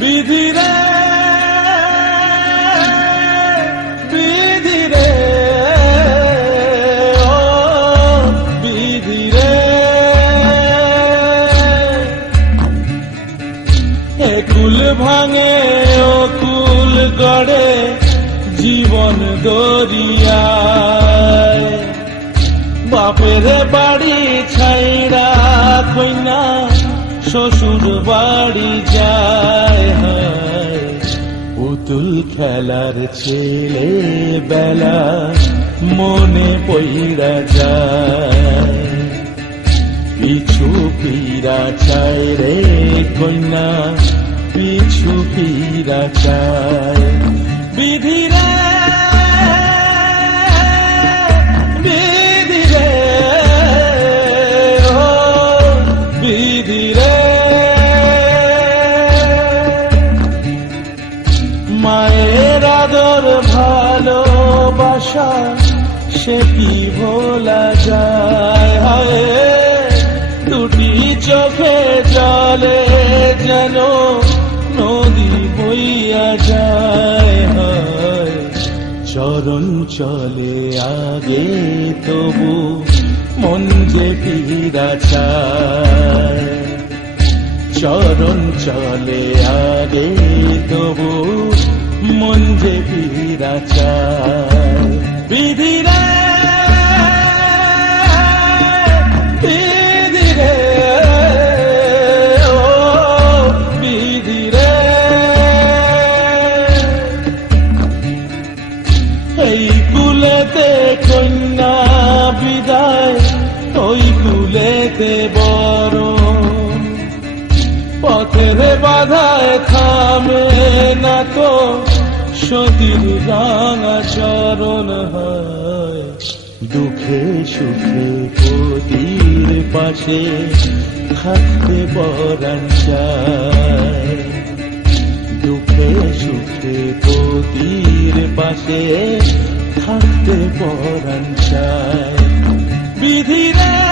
বিধি রে বিধি রে, ও বিধি রে। এ কুল ভাঙে, ও কুল গড়ে জীবন দরিয়ায়। বাপের বাড়ি ছাইরা কইনা শ্বশুর বাড়ি যায়। পুতুল খেলার ছেলে বেলা মনে পইরা যায় পিছু পীরা চায় রে কন্যা, পিছু পীরা চায় বিধি ভালোবাসা সে কি ভোলা যায়? হায় দুটি চোখে জলে যেন নদী বইয়া যায়। হায়, চরণ চলে আগে তবু মন যে পীড়া চায়। চরণ চলে আগে তবু মন যে পীড়া চায়। কুলেতে কন্যা বিদায়, ওই কুলেতে বড় পথের বাধায় থামে না তো, সতীর রাঙা চরণ হয়। দুঃখে সুখে পতির পাশে থাকতে পরাণ চায়। দুঃখে সুখে পতির পাশে থাকতে পরাণ চায়। বিধি রে